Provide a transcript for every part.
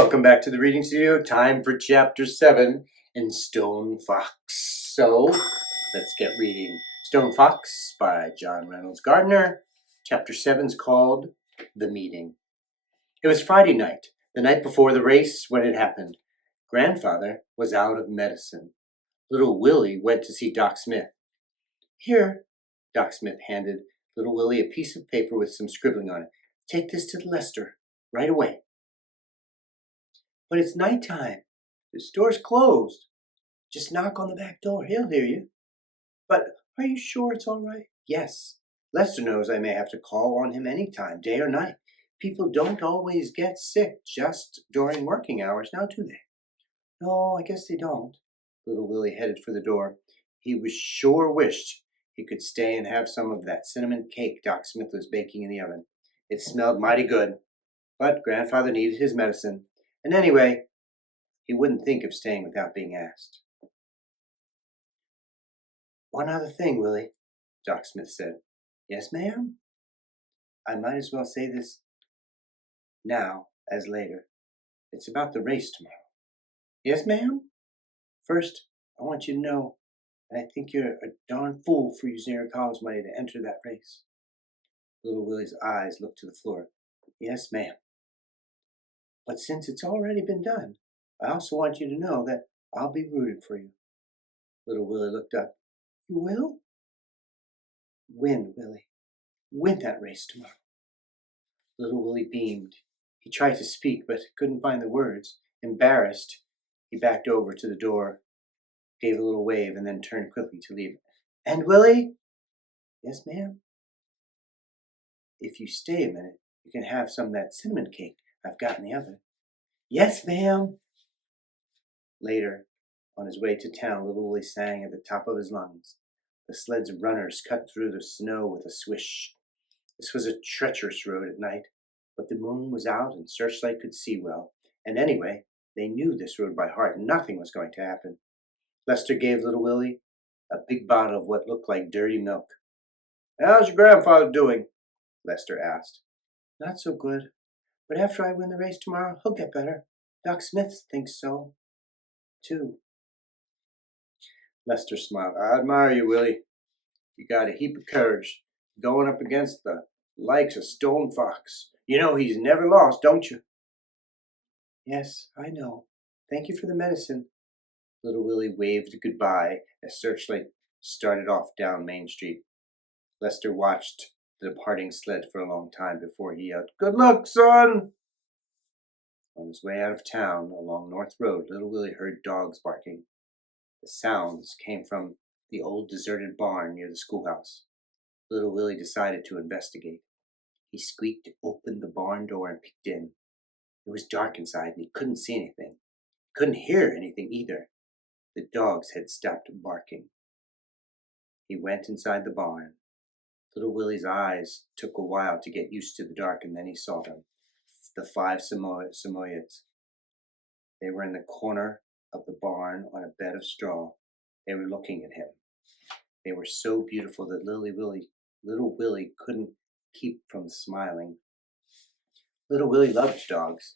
Welcome back to the reading studio. Time for chapter 7 in Stone Fox. So, let's get reading. Stone Fox by John Reynolds Gardiner. Chapter 7 is called The Meeting. It was Friday night, the night before the race, when it happened. Grandfather was out of medicine. Little Willy went to see Doc Smith. Here, Doc Smith handed little Willy a piece of paper with some scribbling on it. Take this to Lester right away. But it's nighttime. The store's closed. Just knock on the back door. He'll hear you. But are you sure it's all right? Yes. Lester knows I may have to call on him any time, day or night. People don't always get sick just during working hours, now do they? No, I guess they don't. Little Willy headed for the door. He wished he could stay and have some of that cinnamon cake Doc Smith was baking in the oven. It smelled mighty good. But Grandfather needed his medicine. And anyway, he wouldn't think of staying without being asked. One other thing, Willy, Doc Smith said. Yes, ma'am? I might as well say this now as later. It's about the race tomorrow. Yes, ma'am? First, I want you to know that I think you're a darn fool for using your college money to enter that race. Little Willy's eyes looked to the floor. Yes, ma'am. But since it's already been done, I also want you to know that I'll be rooting for you. Little Willy looked up. You will? Win, Willy. Win that race tomorrow. Little Willy beamed. He tried to speak, but couldn't find the words. Embarrassed, he backed over to the door, gave a little wave, and then turned quickly to leave. And Willy? Yes, ma'am? If you stay a minute, you can have some of that cinnamon cake I've got in the oven. Yes, ma'am. Later, on his way to town, little Willy sang at the top of his lungs. The sled's runners cut through the snow with a swish. This was a treacherous road at night, but the moon was out and Searchlight could see well. And anyway, they knew this road by heart. Nothing was going to happen. Lester gave little Willy a big bottle of what looked like dirty milk. How's your grandfather doing? Lester asked. Not so good. But after I win the race tomorrow, he'll get better. Doc Smith thinks so, too. Lester smiled. I admire you, Willy. You got a heap of courage going up against the likes of Stone Fox. You know he's never lost, don't you? Yes, I know. Thank you for the medicine. Little Willy waved goodbye as Searchlight started off down Main Street. Lester watched the departing sled for a long time before he yelled, Good luck, son! On his way out of town, along North Road, little Willy heard dogs barking. The sounds came from the old deserted barn near the schoolhouse. Little Willy decided to investigate. He squeaked open the barn door and peeked in. It was dark inside and he couldn't see anything. He couldn't hear anything either. The dogs had stopped barking. He went inside the barn. Little Willy's eyes took a while to get used to the dark, and then he saw them. The 5 Samoyeds. They were in the corner of the barn on a bed of straw. They were looking at him. They were so beautiful that little Willy couldn't keep from smiling. Little Willy loved dogs.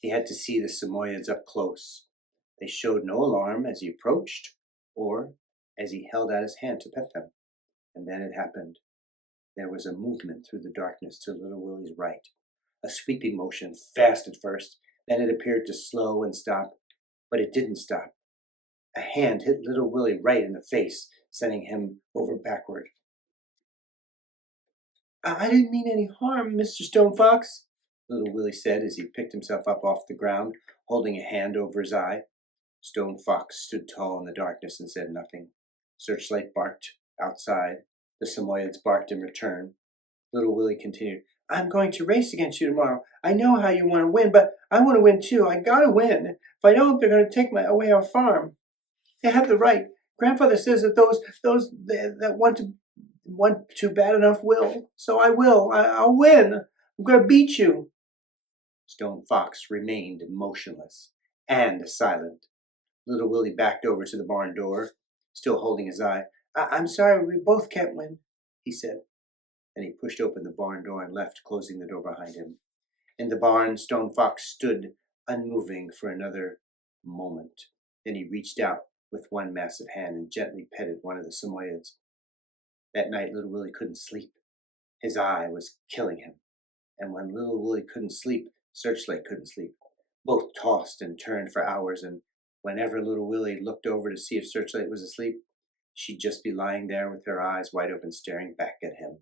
He had to see the Samoyeds up close. They showed no alarm as he approached or as he held out his hand to pet them. And then it happened. There was a movement through the darkness to little Willy's right. A sweeping motion, fast at first. Then it appeared to slow and stop. But it didn't stop. A hand hit little Willy right in the face, sending him over backward. I didn't mean any harm, Mr. Stone Fox, little Willy said as he picked himself up off the ground, holding a hand over his eye. Stone Fox stood tall in the darkness and said nothing. Searchlight barked outside. The Samoyeds barked in return. Little Willy continued, I'm going to race against you tomorrow. I know how you want to win, but I want to win too. I gotta win. If I don't, they're going to take away our farm. They have the right. Grandfather says that those that want to bad enough will. So I will. I'll win. I'm going to beat you. Stone Fox remained motionless and silent. Little Willy backed over to the barn door, still holding his eye. I'm sorry, we both can't win, he said. Then he pushed open the barn door and left, closing the door behind him. In the barn, Stone Fox stood unmoving for another moment. Then he reached out with one massive hand and gently petted one of the Samoyeds. That night, little Willie couldn't sleep. His eye was killing him. And when little Willie couldn't sleep, Searchlight couldn't sleep. Both tossed and turned for hours, and whenever little Willie looked over to see if Searchlight was asleep, she'd just be lying there with her eyes wide open staring back at him.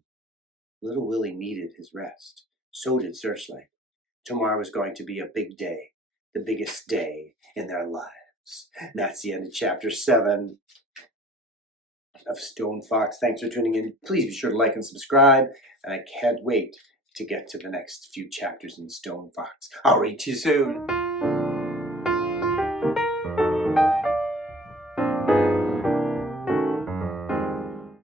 Little Willie needed his rest. So did Searchlight. Tomorrow was going to be a big day, the biggest day in their lives. And that's the end of chapter 7 of Stone Fox. Thanks for tuning in. Please be sure to like and subscribe, and I can't wait to get to the next few chapters in Stone Fox. I'll read to you soon.